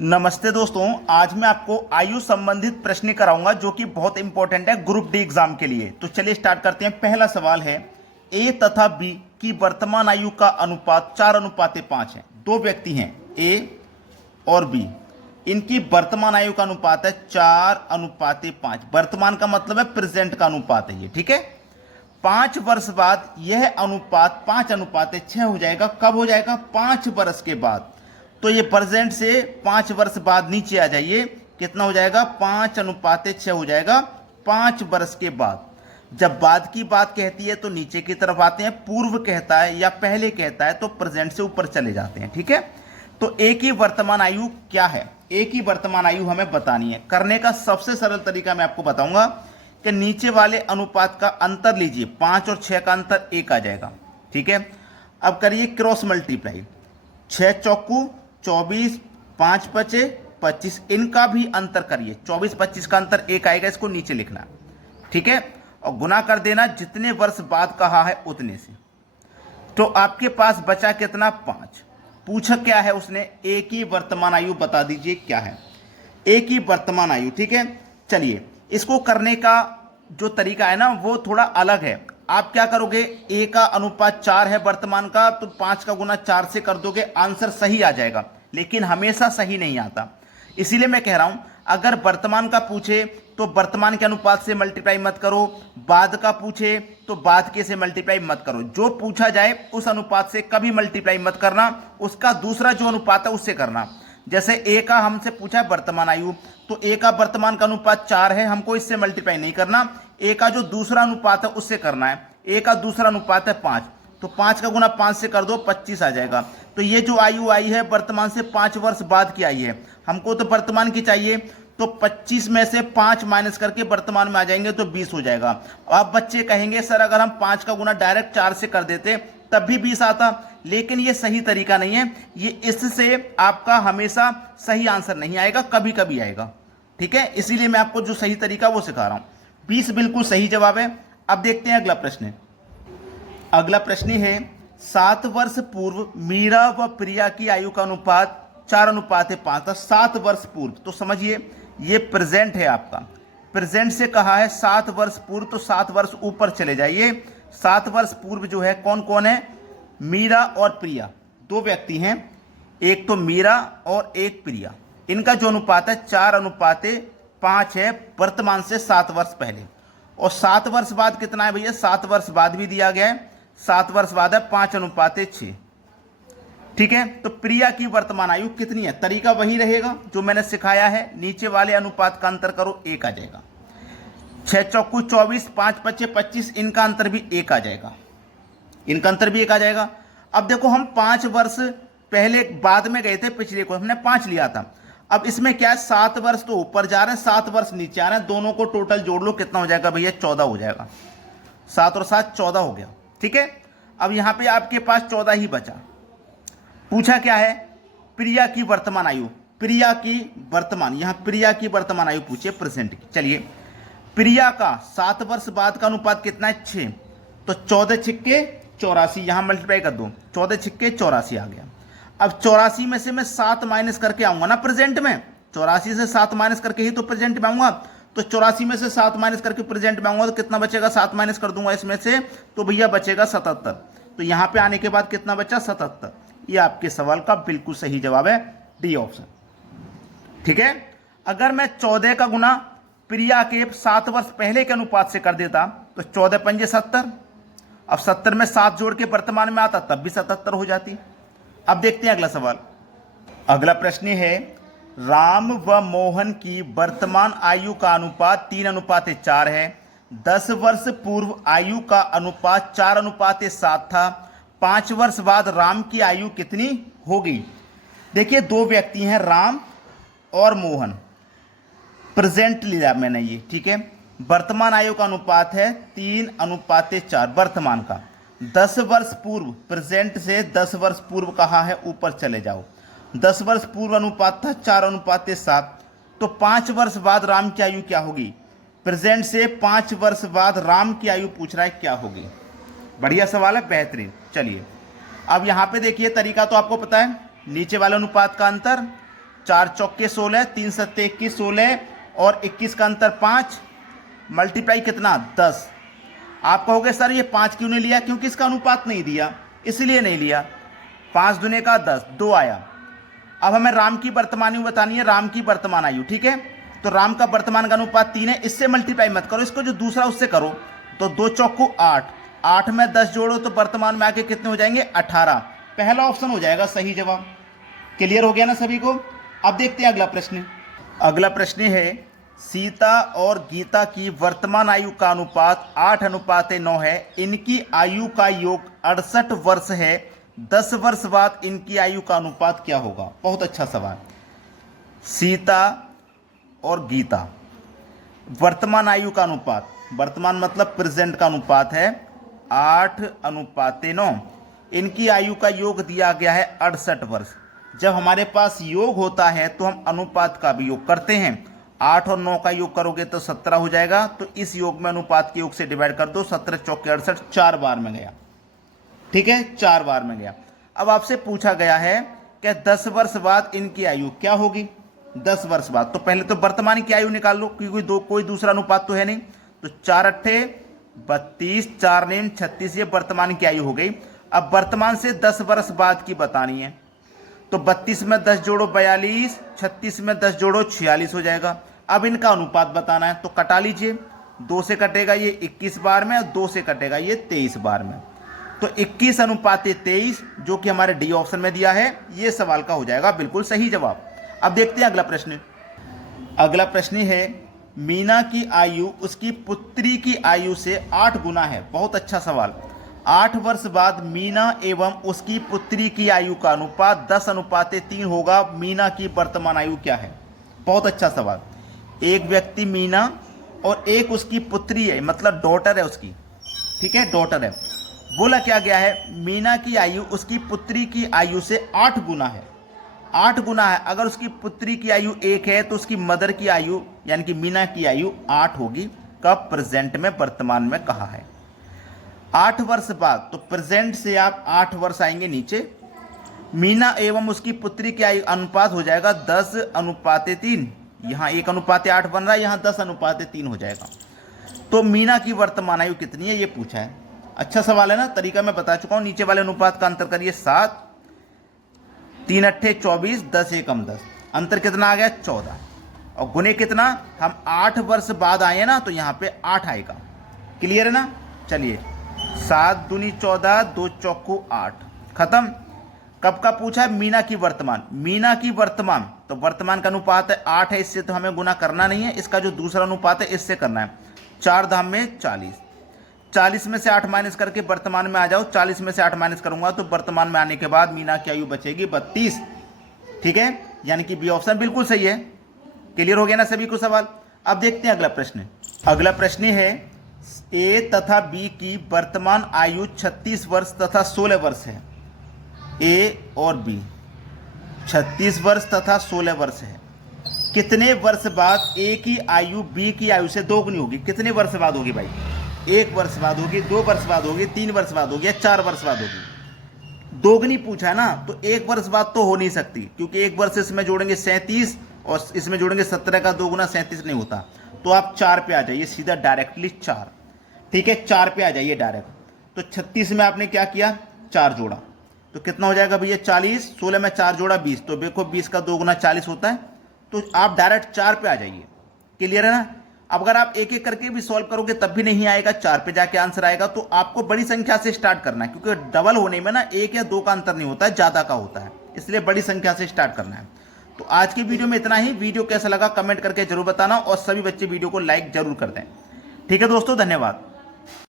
नमस्ते दोस्तों, आज मैं आपको आयु संबंधित प्रश्न कराऊंगा जो कि बहुत इंपॉर्टेंट है ग्रुप डी एग्जाम के लिए। तो चलिए स्टार्ट करते हैं। पहला सवाल है, ए तथा बी की वर्तमान आयु का अनुपात 4:5 है। दो व्यक्ति हैं ए और बी, इनकी वर्तमान आयु का अनुपात है 4:5। वर्तमान का मतलब है प्रेजेंट का अनुपात है ये, ठीक है। 5 वर्ष बाद यह अनुपात 5:6 हो जाएगा। कब हो जाएगा? 5 वर्ष के बाद। तो ये प्रेजेंट से 5 वर्ष बाद नीचे आ जाइए, कितना हो जाएगा? 5:6 हो जाएगा 5 वर्ष के बाद। जब बाद की बात कहती है तो नीचे की तरफ आते हैं, पूर्व कहता है या पहले कहता है तो प्रेजेंट से ऊपर चले जाते हैं, ठीक है। तो ए की वर्तमान आयु क्या है? ए की वर्तमान आयु हमें बतानी है। करने का सबसे सरल तरीका मैं आपको बताऊंगा कि नीचे वाले अनुपात का अंतर लीजिए, 5 और 6 का अंतर 1 आ जाएगा, ठीक है। अब करिए क्रॉस मल्टीप्लाई, 6 चौकू 24, 5 पचे 25, इनका भी अंतर करिए। 24 25 का अंतर 1 आएगा, इसको नीचे लिखना, ठीक है। और गुना कर देना जितने वर्ष बाद कहा है उतने से। तो आपके पास बचा कितना? 5। पूछा क्या है उसने? ए की वर्तमान आयु बता दीजिए क्या है ए की वर्तमान आयु, ठीक है। चलिए, इसको करने का जो तरीका है ना वो थोड़ा अलग है। आप क्या करोगे? ए का अनुपात 4 है वर्तमान का, तो 5 का गुना 4 से कर दोगे, आंसर सही आ जाएगा। लेकिन हमेशा सही नहीं आता, इसीलिए मैं कह रहा हूं अगर वर्तमान का पूछे तो वर्तमान के अनुपात से मल्टीप्लाई मत करो, बाद का पूछे तो बाद के से मल्टीप्लाई मत करो। जो पूछा जाए उस अनुपात से कभी मल्टीप्लाई मत करना, उसका दूसरा जो अनुपात है उससे करना। जैसे ए का हमसे पूछा है वर्तमान आयु, तो ए का वर्तमान का अनुपात 4 है, हमको इससे मल्टीप्लाई नहीं करना, ए का जो दूसरा अनुपात है उससे करना है। ए का दूसरा अनुपात है 5, तो 5 का गुना 5 से कर दो, 25 आ जाएगा। तो ये जो आयु आई है वर्तमान से 5 वर्ष बाद की आई है, हमको तो वर्तमान की चाहिए, तो 25 में से 5 माइनस करके वर्तमान में आ जाएंगे तो 20 हो जाएगा। अब बच्चे कहेंगे सर अगर हम 5 का गुना डायरेक्ट 4 से कर देते तब भी 20 आता, लेकिन ये सही तरीका नहीं है। ये इससे आपका हमेशा सही आंसर नहीं आएगा, कभी कभी आएगा, ठीक है। इसीलिए मैं आपको जो सही तरीका वो सिखा रहा हूं। 20 बिल्कुल सही जवाब है। अब देखते हैं अगला प्रश्न। अगला प्रश्न है, 7 वर्ष पूर्व मीरा व प्रिया की आयु का अनुपात 4:5 था। 7 वर्ष पूर्व, तो समझिए ये प्रेजेंट है आपका। प्रेजेंट से कहा है 7 वर्ष पूर्व, तो 7 वर्ष ऊपर चले जाइए। 7 वर्ष पूर्व जो है कौन कौन है? मीरा और प्रिया, दो व्यक्ति हैं, एक तो मीरा और एक प्रिया। इनका जो अनुपात है 4:5 है वर्तमान से 7 वर्ष पहले। और 7 वर्ष बाद कितना है भैया? 7 वर्ष बाद भी दिया गया है, 7 वर्ष बाद है 5:6, ठीक है। तो प्रिया की वर्तमान आयु कितनी है? तरीका वही रहेगा जो मैंने सिखाया है, नीचे वाले अनुपात का अंतर करो, 1 आ जाएगा। 6 चौकू 24, 5 पचे 25, इनका अंतर भी 1 आ जाएगा, इनका अंतर भी 1 आ जाएगा। अब देखो हम 5 वर्ष पहले बाद में गए थे, पिछले को हमने 5 लिया था। अब इसमें क्या है, 7 वर्ष तो ऊपर जा रहे हैं, 7 वर्ष नीचे आ रहे हैं, दोनों को टोटल जोड़ लो, कितना हो जाएगा भैया? 14 हो जाएगा। 7 और 7 14 हो गया, ठीक है। अब यहां पे आपके पास 14 ही बचा। पूछा क्या है? प्रिया की वर्तमान आयु, प्रिया की वर्तमान, यहां प्रिया की वर्तमान आयु पूछे प्रेजेंट की। चलिए, प्रिया का 7 वर्ष बाद का अनुपात कितना है? 6, तो 14 छिक्के 84, यहां मल्टीप्लाई कर दो, 14 छिक्के 84 आ गया। अब 84 में से मैं 7 माइनस करके आऊंगा ना प्रेजेंट में, 84 से 7 माइनस करके ही तो प्रेजेंट में आऊंगा। तो 84 में से 7 माइनस करके प्रेजेंट में आऊंगा तो कितना बचेगा? 7 माइनस कर दूंगा इसमें से, तो भैया बचेगा 77। तो यहां पे आने के बाद कितना बचा? 77। ये आपके सवाल का बिल्कुल सही जवाब है, डी ऑप्शन, ठीक है। अगर मैं 14 का गुना प्रिया के 7 वर्ष पहले के अनुपात से कर देता तो 14 पंजे 70, अब 70 में 7 जोड़ के वर्तमान में आता तब भी 77 हो जाती। अब देखते हैं अगला सवाल। अगला प्रश्न है, राम व मोहन की वर्तमान आयु का अनुपात 3:4 है। 10 वर्ष पूर्व आयु का अनुपात 4:7 था। 5 वर्ष बाद राम की आयु कितनी होगी? देखिए, दो व्यक्ति हैं राम और मोहन, प्रेजेंट लिया मैंने ये, ठीक है। वर्तमान आयु का अनुपात है 3:4 वर्तमान का। 10 वर्ष पूर्व, प्रेजेंट से 10 वर्ष पूर्व कहा है, ऊपर चले जाओ। 10 वर्ष पूर्व अनुपात था 4:7, तो 5 वर्ष बाद राम की आयु क्या होगी? प्रेजेंट से 5 वर्ष बाद राम की आयु पूछ रहा है, क्या होगी? बढ़िया सवाल है, बेहतरीन। चलिए, अब यहां पे देखिए, तरीका तो आपको पता है, नीचे वाले अनुपात का अंतर 4 चौके 16, 3 सत्ते 21, 16 और 21 का अंतर 5, मल्टीप्लाई कितना 10। आप कहोगे सर ये 5 क्यों नहीं लिया, क्योंकि इसका अनुपात नहीं दिया इसलिए नहीं लिया। 5 दूने का 10, 2 आया। अब हमें राम की वर्तमान आयु बतानी है, राम की वर्तमान आयु, ठीक है। तो राम का वर्तमान का अनुपात 3 है, इससे मल्टीप्लाई मत करो, इसको जो दूसरा उससे करो। तो 2 चौको 8, 8 में 10 जोड़ो तो वर्तमान में आके कितने हो जाएंगे 18। पहला ऑप्शन हो जाएगा सही जवाब। क्लियर हो गया ना सभी को। अब देखते हैं अगला प्रश्न। अगला प्रश्न है सीता और गीता की वर्तमान आयु का अनुपात 8:9 है। इनकी आयु का योग 68 वर्ष है। 10 वर्ष बाद इनकी आयु का अनुपात क्या होगा। बहुत अच्छा सवाल। सीता और गीता वर्तमान आयु का अनुपात, वर्तमान मतलब प्रेजेंट का अनुपात है 8:9। इनकी आयु का योग दिया गया है 68 वर्ष। जब हमारे पास योग होता है तो हम अनुपात का भी योग करते हैं। 8 और 9 का योग करोगे तो 17 हो जाएगा। तो इस योग में अनुपात के योग से डिवाइड कर दो। 17 चौके 68, 4 बार में गया, ठीक है, 4 बार में गया। अब आपसे पूछा गया है कि 10 वर्ष बाद इनकी आयु क्या होगी। 10 वर्ष बाद तो पहले तो वर्तमान की आयु निकाल लो, क्योंकि कोई दूसरा अनुपात तो है नहीं। तो 4 अट्ठे 32, 4 नेम 36, ये वर्तमान की आयु हो गई। अब वर्तमान से 10 वर्ष बाद की बतानी है। तो 32 में 10 जोड़ो 42, 36 में 10 जोड़ो 46 हो जाएगा। अब इनका अनुपात बताना है तो कटा लीजिए। 2 से कटेगा ये 21 बार में और 2 से कटेगा ये 23 बार में। तो 21:23 जो कि हमारे डी ऑप्शन में दिया है, ये सवाल का हो जाएगा बिल्कुल सही जवाब। अब देखते हैं अगला प्रश्न। अगला प्रश्न है मीना की आयु उसकी पुत्री की आयु से 8 गुना है। बहुत अच्छा सवाल। 8 वर्ष बाद मीना एवं उसकी पुत्री की आयु का अनुपात 10:3 होगा। मीना की वर्तमान आयु क्या है। बहुत अच्छा सवाल। एक व्यक्ति मीना और एक उसकी पुत्री है, मतलब डॉटर है उसकी, ठीक है, डॉटर है। बोला क्या गया है मीना की आयु उसकी पुत्री की आयु से 8 गुना है। 8 गुना है। अगर उसकी पुत्री की आयु 1 है तो उसकी मदर की आयु यानी कि मीना की आयु 8 होगी। कब, प्रेजेंट में, वर्तमान में कहा है। 8 वर्ष बाद तो प्रेजेंट से आप 8 वर्ष आएंगे नीचे। मीना एवं उसकी पुत्री की आयु अनुपात हो जाएगा 10:3। यहाँ 1:8 बन रहा है, यहाँ 10:3 हो जाएगा। तो मीना की वर्तमान आयु कितनी है ये पूछा है। अच्छा सवाल है ना। तरीका मैं बता चुका हूं। नीचे वाले अनुपात का अंतर करिए 7, 3 अट्ठे 24, 10 एकम 10, अंतर कितना आ गया 14। और गुने कितना, हम 8 वर्ष बाद आए ना तो यहाँ पे 8 आएगा। क्लियर है ना। चलिए 7 दूनी 14, 2 चौको 8, खत्म। कब का पूछा है मीना की वर्तमान। मीना की वर्तमान तो वर्तमान का अनुपात है 8 है, इससे तो हमें गुना करना नहीं है। इसका जो दूसरा अनुपात है इससे करना है। 4 धाम में 40, 40 में से 8 माइनस करके वर्तमान में आ जाओ। 40 में से 8 माइनस करूंगा तो वर्तमान में आने के बाद मीना की आयु बचेगी 32, ठीक है, यानी कि बी ऑप्शन बिल्कुल सही है। क्लियर हो गया ना सभी को सवाल। अब देखते हैं अगला प्रश्न। अगला प्रश्न है ए तथा बी की वर्तमान आयु 36 वर्ष तथा 16 वर्ष है। ए और बी 36 वर्ष तथा 16 वर्ष है। कितने वर्ष बाद ए की आयु बी की आयु से दोगुनी होगी। कितने वर्ष बाद होगी भाई। 1 वर्ष बाद होगी, 2 वर्ष बाद होगी, 3 वर्ष बाद होगी या 4 वर्ष बाद होगी। दोगुनी पूछा है ना तो 1 वर्ष बाद तो हो नहीं सकती, क्योंकि 1 वर्ष इसमें जोड़ेंगे 37 और इसमें जोड़ेंगे 17 का 2 गुना 37 नहीं होता। तो आप 4 पे आ जाइए सीधा, डायरेक्टली 4, ठीक है, 4 पे आ जाइए डायरेक्ट। तो 36 में आपने क्या किया 4 जोड़ा तो कितना हो जाएगा भैया 40। 16 में 4 जोड़ा 20, तो देखो 20 का 2 गुना 40 होता है। तो आप डायरेक्ट 4 पे आ जाइए। क्लियर है ना। अब अगर आप एक एक करके भी सॉल्व करोगे तब भी नहीं आएगा, 4 पे जाके आंसर आएगा। तो आपको बड़ी संख्या से स्टार्ट करना है, क्योंकि डबल होने में ना 1 या 2 का अंतर नहीं होता है, ज्यादा का होता है, इसलिए बड़ी संख्या से स्टार्ट करना है। तो आज की वीडियो में इतना ही। वीडियो कैसा लगा कमेंट करके जरूर बताना और सभी बच्चे वीडियो को लाइक जरूर कर दें। ठीक है दोस्तों, धन्यवाद।